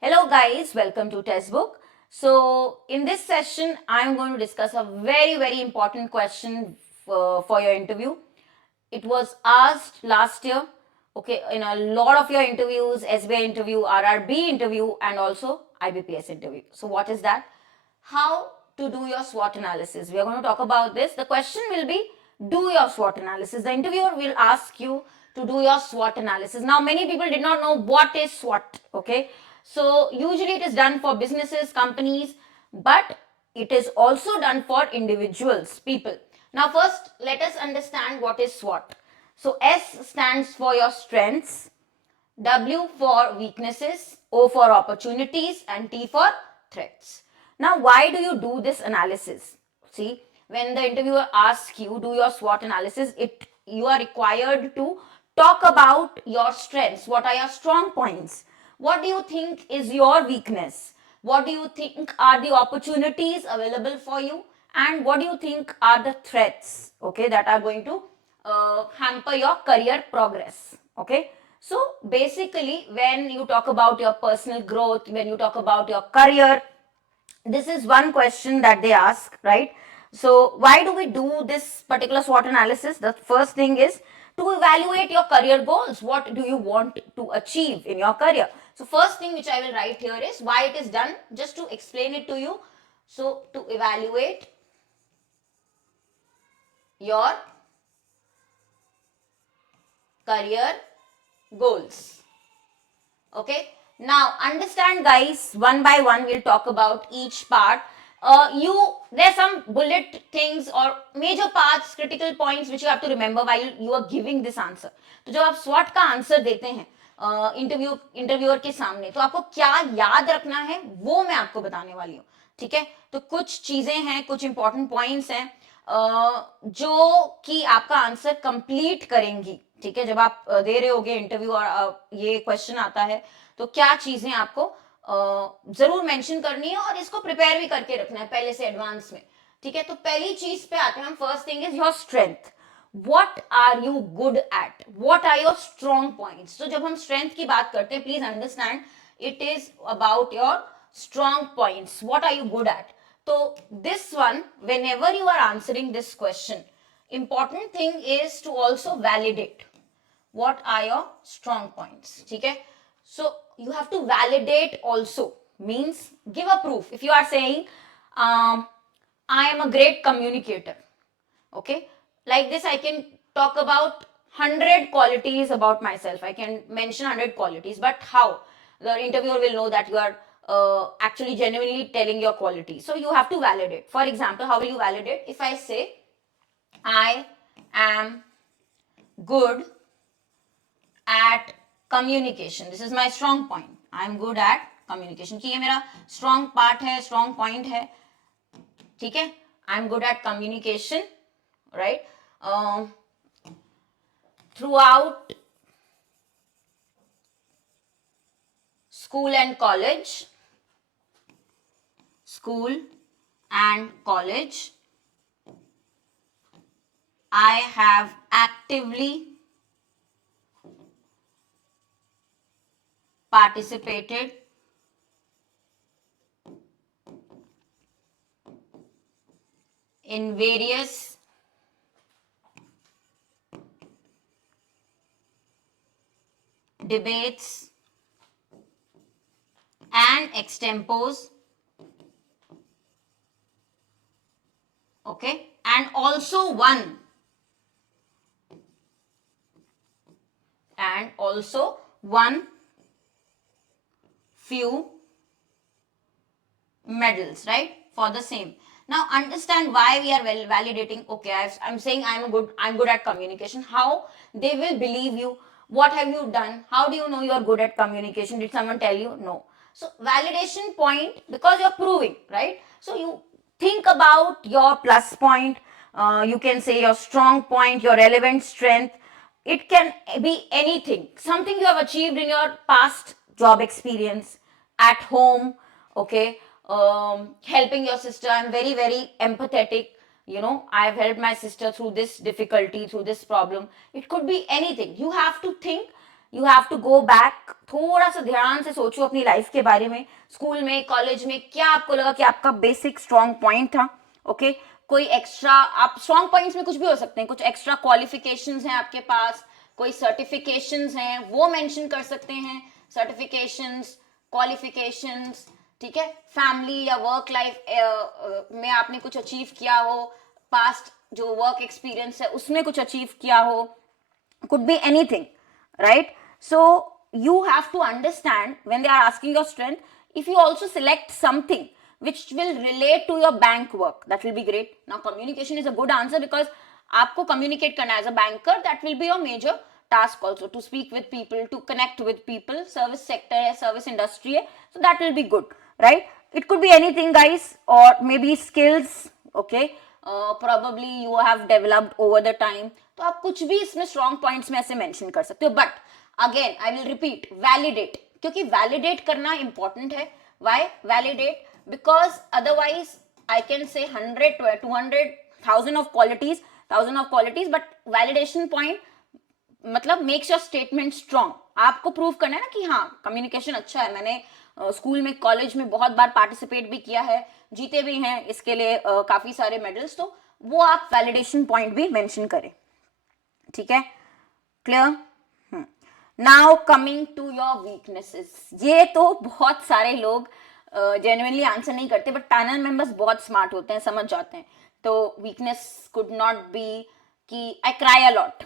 Hello guys, welcome to Testbook. So in this session, I am going to discuss a very important question for your interview. It was asked last year, okay, in a lot of your interviews, SBI interview, RRB interview, and also IBPS interview. So what is that? How to do your SWOT analysis. We are going to talk about this. The question will be, do your SWOT analysis. The interviewer will ask you to do your SWOT analysis. Now, many people did not know what is SWOT, okay? So, usually it is done for businesses, companies, but it is also done for individuals, people. Now, first, let us understand what is SWOT. So, S stands for your strengths, W for weaknesses, O for opportunities, and T for threats. Now, why do you do this analysis? See, when the interviewer asks you, do your SWOT analysis, you are required to talk about your strengths. What are your strong points? What do you think is your weakness? What do you think are the opportunities available for you? And what do you think are the threats, okay, that are going to hamper your career progress, okay? So basically, when you talk about your personal growth, when you talk about your career, this is one question that they ask, right? So why do we do this particular SWOT analysis? The first thing is to evaluate your career goals. What do you want to achieve in your career? So first thing which I will write here is why it is done, just to explain it to you. So to evaluate your career goals. Okay, now understand guys, one by one we'll talk about each part. There's some bullet things or major parts, critical points which you have to remember while you are giving this answer. तो जब आप SWOT का आंसर देते हैं इंटरव्यूअर के सामने, तो आपको क्या याद रखना है वो मैं आपको बताने वाली हूँ. ठीक है, तो कुछ चीजें हैं, कुछ इंपॉर्टेंट पॉइंट्स हैं जो कि आपका आंसर कंप्लीट करेंगी. ठीक है, जब आप दे रहे होगे इंटरव्यू और ये क्वेश्चन आता है तो क्या चीजें आपको जरूर मेंशन करनी है और इसको प्रिपेयर भी करके रखना है पहले से एडवांस में. ठीक है, तो पहली चीज पे आते हैं हम. First thing is your strength. what are you good at, what are your strong points. तो जब हम स्ट्रेंथ की बात करते हैं, please understand it is about your strong points. What are you good at? So this one, whenever you are answering this question, important thing is to also validate what are your strong points. ठीक है, so you have to validate also, means give a proof. If you are saying I am a great communicator, okay, like this I can talk about 100 qualities about myself. I can mention 100 qualities, but how the interviewer will know that you are actually genuinely telling your qualities? So you have to validate. For example, how will you validate? If I say I am good at communication, this is my strong point. I am good at communication कि ये मेरा strong part है, strong point है. ठीक है, I am good at communication, right? Throughout school and college, I have actively participated in various debates and extempos, okay, and also won few medals, right, for the same. Now understand why we are validating. Okay, I'm saying I'm good at communication. How they will believe you? What have you done? How do you know you are good at communication? Did someone tell you? No. So validation point, because you're proving, right? So you think about your plus point. You can say your strong point, your relevant strength. It can be anything, something you have achieved in your past job experience, at home, okay, helping your sister. I'm very empathetic, I've helped my sister through this difficulty, through this problem. It could be anything. You have to think you have to go back, थोड़ा सा ध्यान से सोचो अपनी लाइफ के बारे में, स्कूल में, कॉलेज में क्या आपको लगा कि आपका बेसिक स्ट्रॉन्ग पॉइंट था. ओके, कोई एक्स्ट्रा, आप स्ट्रॉन्ग पॉइंट्स में कुछ भी हो सकते हैं, कुछ एक्स्ट्रा क्वालिफिकेशंस हैं आपके पास, कोई सर्टिफिकेशंस हैं वो मेंशन कर सकते हैं, सर्टिफिकेशंस, क्वालिफिकेशंस, ठीक है. फैमिली या वर्क लाइफ में आपने कुछ अचीव किया हो, पास्ट जो वर्क एक्सपीरियंस है उसमें कुछ अचीव किया हो, could be anything, right? So you have to understand when they are asking your strength, if you also select something which will relate to your bank work, that will be great. Now communication is a good answer because आपको communicate करना है as a banker, that will be your major task also, to speak with people, to connect with people. Service sector है, service industry है, so that will be good, right? It could be anything guys, or maybe skills, okay, probably you have developed over the time. तो आप कुछ भी इसमें strong points में ऐसे मेंशन कर सकते हो. But again I will repeat, validate, क्योंकि वैलिडेट करना इंपॉर्टेंट है. Why validate? Because otherwise I can say 100, 200, 1000 of qualities, but validation point मतलब मेक्स योर स्टेटमेंट स्ट्रॉन्ग. आपको प्रूव करना है ना कि हाँ कम्युनिकेशन अच्छा है, मैंने स्कूल में, कॉलेज में बहुत बार पार्टिसिपेट भी किया है, जीते भी हैं इसके लिए काफी सारे मेडल्स, तो वो आप वैलिडेशन पॉइंट भी मेंशन करें. ठीक है, clear? Now coming to your weaknesses. ये तो बहुत सारे लोग जेन्युइनली आंसर नहीं करते, बट पैनल मेंबर्स बहुत स्मार्ट होते हैं, समझ जाते हैं. तो वीकनेस कुड नॉट बी कि आई क्राई अ लॉट,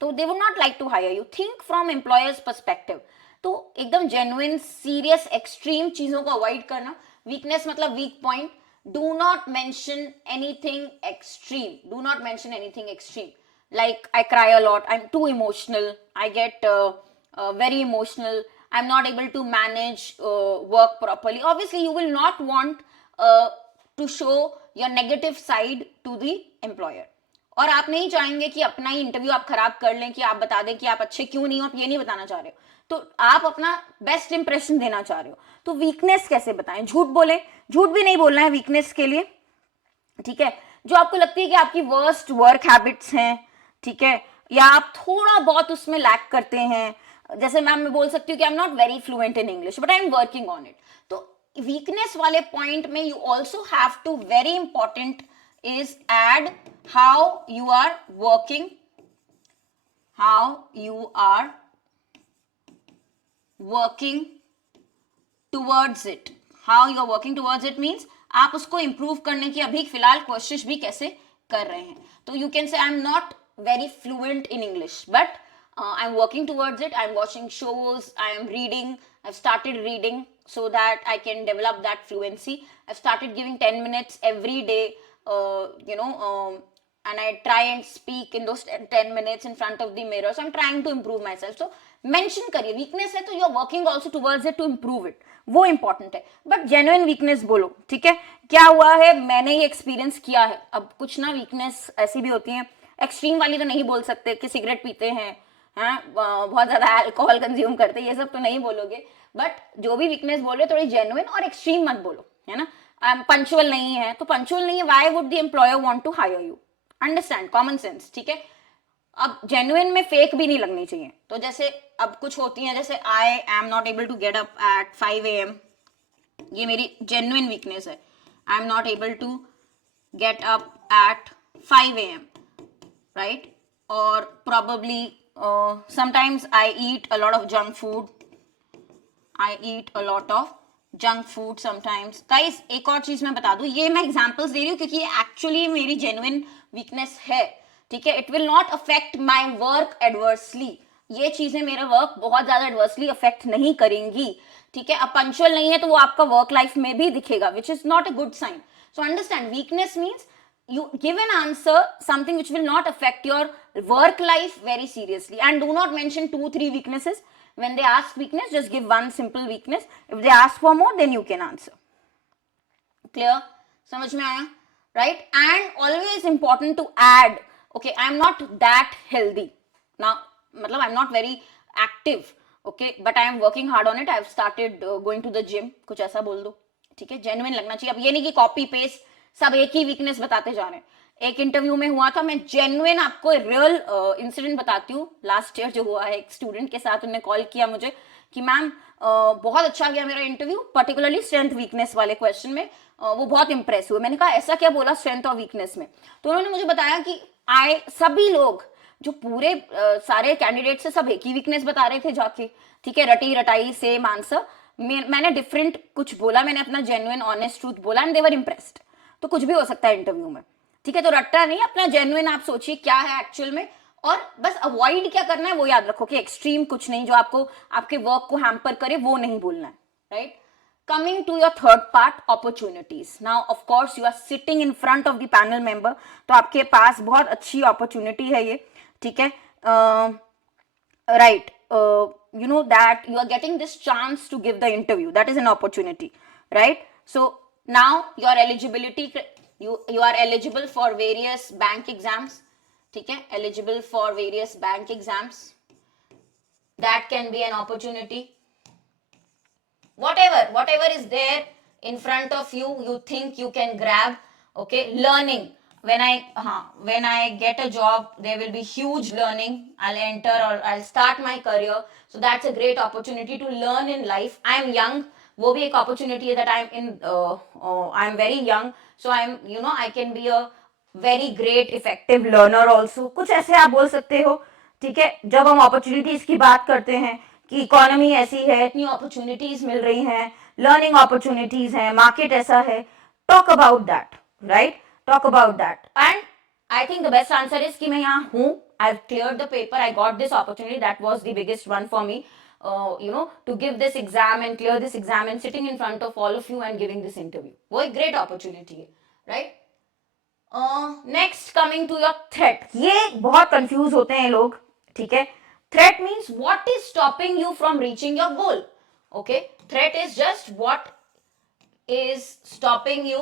तो they would not like to hire you. Think from employers perspective. तो एकदम जेन्युइन, सीरियस, एक्सट्रीम चीजों को अवॉइड करना. वीकनेस मतलब weak point. Do not mention anything extreme. Do not mention anything extreme. Like I cry a lot, I'm too emotional, I get very emotional, I'm not able to manage work properly. Obviously you will not want to show your negative side to the employer. और आप नहीं चाहेंगे कि अपना ही इंटरव्यू आप खराब कर लें, कि आप बता दें कि आप अच्छे क्यों नहीं हो, आप ये नहीं बताना चाह रहे हो. तो आप अपना बेस्ट इंप्रेशन देना चाह रहे हो, तो वीकनेस कैसे बताएं? झूठ बोले, झूठ भी नहीं बोलना है वीकनेस के लिए. ठीक है, जो आपको लगती है कि आपकी वर्स्ट वर्क हैबिट्स हैं, ठीक है, या आप थोड़ा बहुत उसमें लैक करते हैं. जैसे मैं बोल सकती हूँ कि I am not very fluent in English but I am working on it. तो वीकनेस वाले पॉइंट में you also have to, very important is add how you are working, how you are working towards it. How you are working towards it means आप उसको इंप्रूव करने की अभी फिलहाल कोशिश भी कैसे कर रहे हैं. तो you can say I am not very fluent in English, but I'm working towards it. I'm watching shows, I am reading, I've started reading so that I can develop that fluency. I've started giving 10 minutes every day, and I try and speak in those 10 minutes in front of the mirror. So I'm trying to improve myself. So mention करिए, weakness है तो you're working also towards it to improve it, वो important है. but genuine weakness बोलो. ठीक है, क्या हुआ है, मैंने ये एक्सपीरियंस किया है. अब कुछ ना वीकनेस ऐसी भी होती है, एक्सट्रीम वाली तो नहीं बोल सकते कि सिगरेट पीते हैं, बहुत ज्यादा अल्कोहल कंज्यूम करते हैं, ये सब तो नहीं बोलोगे. बट जो भी वीकनेस बोल रहे हो थोड़ी जेन्युइन और एक्सट्रीम मत बोलो, है ना. पंचुअल नहीं है तो पंचुअल नहीं है, why would the employer want to hire you? Understand, common sense. ठीक है, अब जेन्युइन में फेक भी नहीं लगनी चाहिए. तो जैसे अब कुछ होती है, जैसे I am not able to get up at 5 AM, ये मेरी जेन्युइन वीकनेस है. I am not able to get up at 5 AM, right? Or probably sometimes I eat a lot of junk food. I eat a lot of junk food sometimes. Guys, एक और चीज मैं बता दूं, ये मैं एग्जांपल्स दे रही हूँ क्योंकि ये एक्चुअली मेरी जेन्युइन वीकनेस है. ठीक है, it will not affect my work adversely. ये चीजें मेरा वर्क बहुत ज्यादा एडवर्सली अफेक्ट नहीं करेंगी. ठीक है, अब पंक्चुअल नहीं है तो वो आपका वर्क लाइफ में भी दिखेगा, which is not a good sign. So understand, weakness means you give an answer something which will not affect your work life very seriously, and do not mention 2-3 weaknesses. When they ask weakness, just give one simple weakness. If they ask for more, then you can answer. Clear? समझ में आया? Right? And always important to add, okay, I'm not that healthy now, मतलब I'm not very active, okay, but I am working hard on it. I've started going to the gym. कुछ ऐसा बोल दो. ठीक है, जेन्युइन लगना चाहिए. अब ये नहीं कि कॉपी पेस्ट सब एक ही वीकनेस बताते जा रहे हैं. एक इंटरव्यू में हुआ था, मैं जेन्युइन आपको रियल इंसिडेंट बताती हूँ, लास्ट ईयर जो हुआ है एक स्टूडेंट के साथ, उन्होंने कॉल किया मुझे कि मैम बहुत अच्छा गया मेरा इंटरव्यू, पर्टिकुलरली स्ट्रेंथ वीकनेस वाले क्वेश्चन में, वो बहुत इंप्रेस हुए। मैंने कहा ऐसा क्या बोला स्ट्रेंथ और वीकनेस में? तो उन्होंने मुझे बताया कि आए सभी लोग जो पूरे सारे कैंडिडेट से सब एक ही वीकनेस बता रहे थे जाके, ठीक है, रटी रटाई सेम आंसर, मैंने डिफरेंट कुछ बोला, मैंने अपना जेन्युइन ऑनेस्ट ट्रूथ बोला एंड दे वर इम्प्रेस्ड। तो कुछ भी हो सकता है इंटरव्यू में, ठीक है, तो रट्टा नहीं, अपना जेन्युइन आप सोचिए क्या है एक्चुअल में, और बस अवॉइड क्या करना है वो याद रखो कि एक्सट्रीम कुछ नहीं जो आपको आपके वर्क को हैम्पर करे, वो नहीं बोलना है, right. Coming to your third part, opportunities. Now, of course, you are sitting in front of the panel member, तो आपके पास बहुत अच्छी opportunity है ये, ठीक है, right, you know that you are getting this chance to give the interview, that is an opportunity, right? So now your eligibility, you are eligible for various bank exams, ठीक है, eligible for various bank exams, that can be an opportunity. Whatever is there in front of you, you think you can grab, okay. Learning, when I get a job, there will be huge learning, I'll enter or I'll start my career, so that's a great opportunity to learn in life. I'm young, वो भी एक opportunity है that I'm very young, so I can be a very great effective learner also, कुछ ऐसे आप बोल सकते हो, ठीक है। जब हम अपॉर्चुनिटीज की बात करते हैं कि इकोनॉमी ऐसी है, इतनी अपॉर्चुनिटीज मिल रही हैं, लर्निंग अपॉर्चुनिटीज हैं, मार्केट ऐसा है, talk about that, right, talk about that. And I think the best answer is कि मैं यहाँ हूँ, I have cleared the paper, I got this opportunity, that was the biggest one for me, to give this exam and clear this exam and sitting in front of all of you and giving this interview, वो एक great opportunity है, right? Next coming to your threat, ये बहुत confuse होते हैं लोग, ठीक है। Threat means what is stopping you from reaching your goal, okay. Threat is just what is stopping you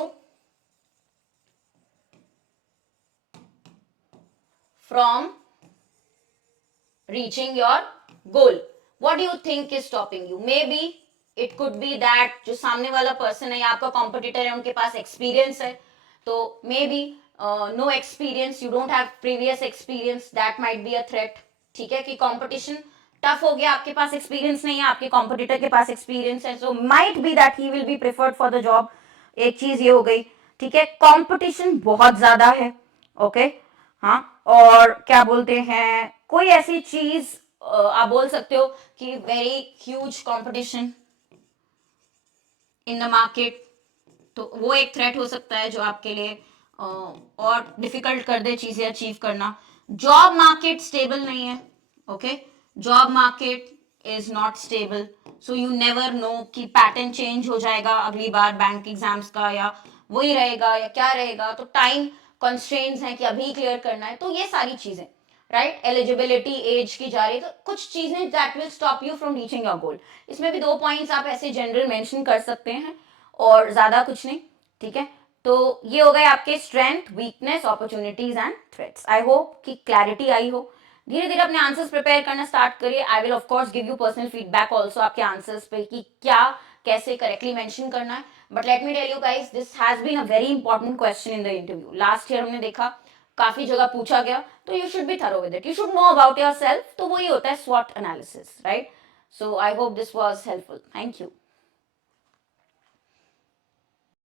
from reaching your goal. What do you think is stopping you? Maybe it could be that जो सामने वाला पर्सन है या आपका कॉम्पिटिटर है, उनके पास experience है, तो may be no experience, you don't have previous experience, that might be a threat, ठीक है, कि कंपटीशन टफ हो गया, आपके पास एक्सपीरियंस नहीं है, आपके कॉम्पिटिटर के पास एक्सपीरियंस है, so might be that he will be preferred for the job, एक चीज ये हो गई, ठीक है। कंपटीशन बहुत ज्यादा है, ओके, हाँ, और क्या बोलते हैं, कोई ऐसी चीज आप बोल सकते हो कि very huge competition in the market, तो वो एक थ्रेट हो सकता है जो आपके लिए और डिफिकल्ट कर दे चीजें अचीव करना। जॉब मार्केट स्टेबल नहीं है, okay, job market is not stable, so you never know कि पैटर्न चेंज हो जाएगा अगली बार बैंक एग्जाम्स का, या वही रहेगा या क्या रहेगा, तो टाइम कंस्ट्रेंट्स हैं कि अभी क्लियर करना है, तो ये सारी चीजें, राइट। एलिजिबिलिटी एज की जा रही, तो कुछ चीजें that will stop you from reaching your गोल। इसमें भी 2 पॉइंट्स आप ऐसे जनरल मेंशन कर सकते हैं और ज्यादा कुछ नहीं, ठीक है। तो ये हो गए आपके strength, weakness, opportunities and threats. I hope कि क्लैरिटी आई हो। धीरे धीरे अपने आंसर्स प्रिपेयर करना स्टार्ट करिए। I will of course give you personal feedback also आपके आंसर्स पे कि क्या कैसे करेक्टली मेंशन करना है। But let me tell you guys, this has been a very important question in the interview. Last year हमने देखा काफी जगह पूछा गया, तो you should B thorough with it, you should know about yourself, तो वही होता है स्वॉट analysis, right. So I hope this was helpful. Thank you.